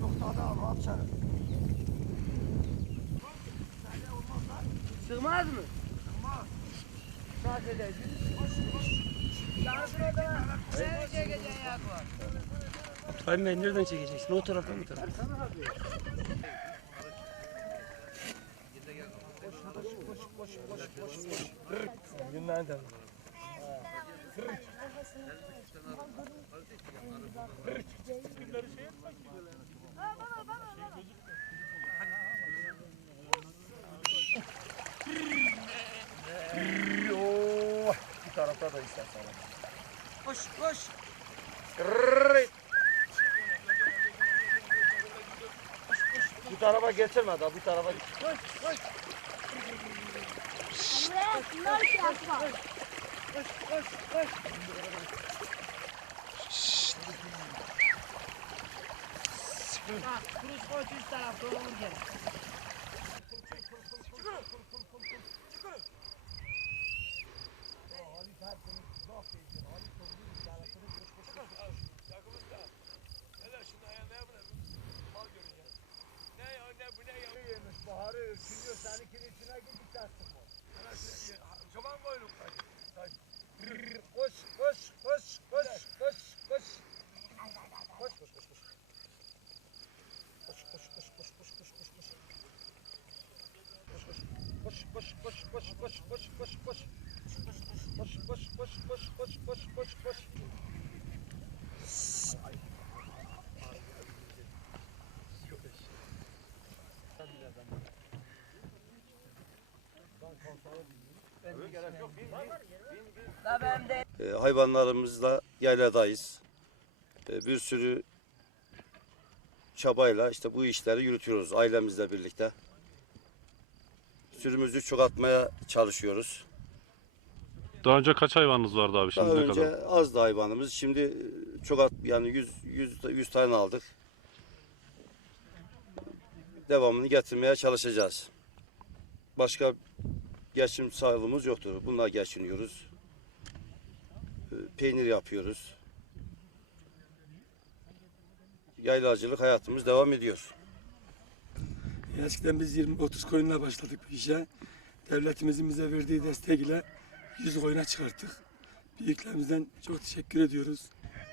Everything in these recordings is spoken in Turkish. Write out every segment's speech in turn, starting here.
Koltukta da al hapşarım. Sığmaz mı? Sığmaz. Nasıl edeceğiz? Abi ben nereden çekeceksin? O taraftan mı taraftan? Günden de. Günleri şey yapmak gibi. İstersen. Koş koş. Bu tarafa getirme daha bu tarafa Bak kuruş koş üst tarafta olur gel. Baharı ürkünüyor seninkinin içine gidip dersin bu. Çoban koyduk Koş koş koş koş koş koş. Koş koş koş koş. Koş koş koş koş koş koş koş koş. Koş koş koş koş koş koş koş koş. Koş koş koş koş koş koş koş koş. La ben de. E, hayvanlarımızla yayladayız. E, bir sürü çabayla işte bu işleri yürütüyoruz ailemizle birlikte. Sürümüzü çoğaltmaya çalışıyoruz. Daha önce kaç hayvanınız vardı abi şimdi Daha önce kadar? azdı hayvanımız. Şimdi e, çoğalt yani 100 100 100 tane aldık. Devamını getirmeye çalışacağız. Başka geçim sağlığımız yoktur. Bununla geçiniyoruz. E, Peynir yapıyoruz. Yaylacılık hayatımız devam ediyor. Eskiden biz 20-30 koyunla başladık bu işe. Devletimizin bize verdiği destek ile 100 koyuna çıkarttık. Büyüklerimizden çok teşekkür ediyoruz.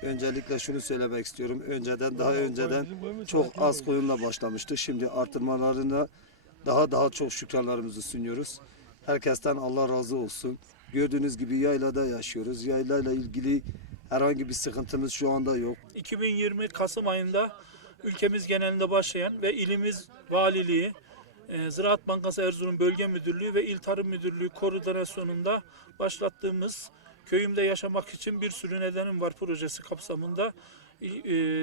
Öncelikle şunu söylemek istiyorum. Önceden daha önceden çok az koyunla başlamıştık. Şimdi artırmalarına daha daha çok şükranlarımızı sunuyoruz. Herkesten Allah razı olsun. Gördüğünüz gibi yaylada yaşıyoruz. Yaylayla ilgili herhangi bir sıkıntımız şu anda yok. 2020 Kasım ayında ülkemiz genelinde başlayan ve ilimiz valiliği, e, Ziraat Bankası Erzurum Bölge Müdürlüğü ve İl Tarım Müdürlüğü koordinasyonunda başlattığımız köyümde yaşamak için bir sürü nedenim var projesi kapsamında e,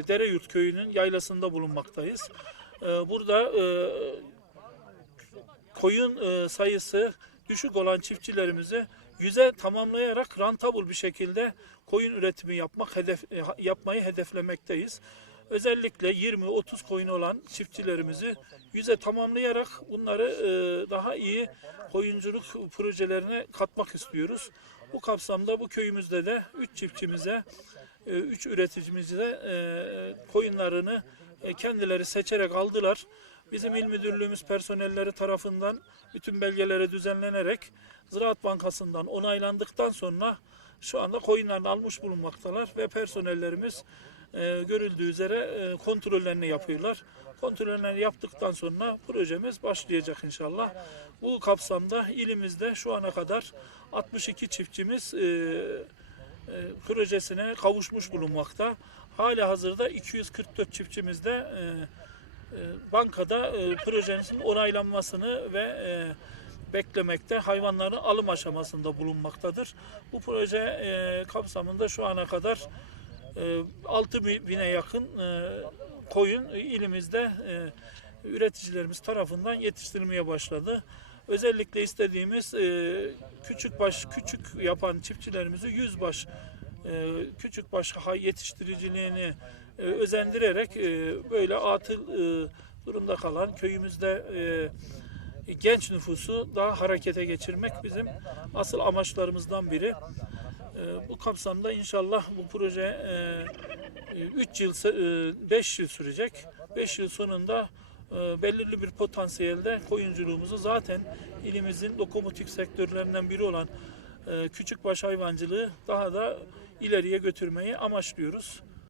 Dereyurt Köyü'nün yaylasında bulunmaktayız. E, Burada e, koyun e, sayısı düşük olan çiftçilerimizi yüze tamamlayarak rantabul bir şekilde koyun üretimi yapmak hedef e, yapmayı hedeflemekteyiz. Özellikle 20-30 koyun olan çiftçilerimizi yüze tamamlayarak bunları e, daha iyi koyunculuk projelerine katmak istiyoruz. Bu kapsamda bu köyümüzde de 3 çiftçimize, 3 üreticimize e, koyunlarını e, kendileri seçerek aldılar. Bizim il müdürlüğümüz personelleri tarafından bütün belgelere düzenlenerek Ziraat Bankası'ndan onaylandıktan sonra şu anda koyunlarını almış bulunmaktalar ve personellerimiz e, görüldüğü üzere e, kontrollerini yapıyorlar. Kontrollerini yaptıktan sonra projemiz başlayacak inşallah. Bu kapsamda ilimizde şu ana kadar 62 çiftçimiz e, e, projesine kavuşmuş bulunmakta. Hali hazırda 244 çiftçimiz de e, e, bankada e, projenizin onaylanmasını ve e, beklemekte hayvanların alım aşamasında bulunmaktadır. Bu proje e, kapsamında şu ana kadar 6 bine yakın e, koyun ilimizde e, üreticilerimiz tarafından yetiştirilmeye başladı. Özellikle istediğimiz e, küçük baş küçük yapan çiftçilerimizi yüzbaş e, küçük baş yetiştiriciliğini özendirerek böyle atıl durumda kalan köyümüzde genç nüfusu daha harekete geçirmek bizim asıl amaçlarımızdan biri. E, bu kapsamda inşallah bu proje 3 yıl 5 yıl sürecek. 5 yıl sonunda e, belirli bir potansiyelde koyunculuğumuzu zaten ilimizin lokomotif sektörlerinden biri olan e, küçükbaş hayvancılığı daha da ileriye götürmeyi amaçlıyoruz.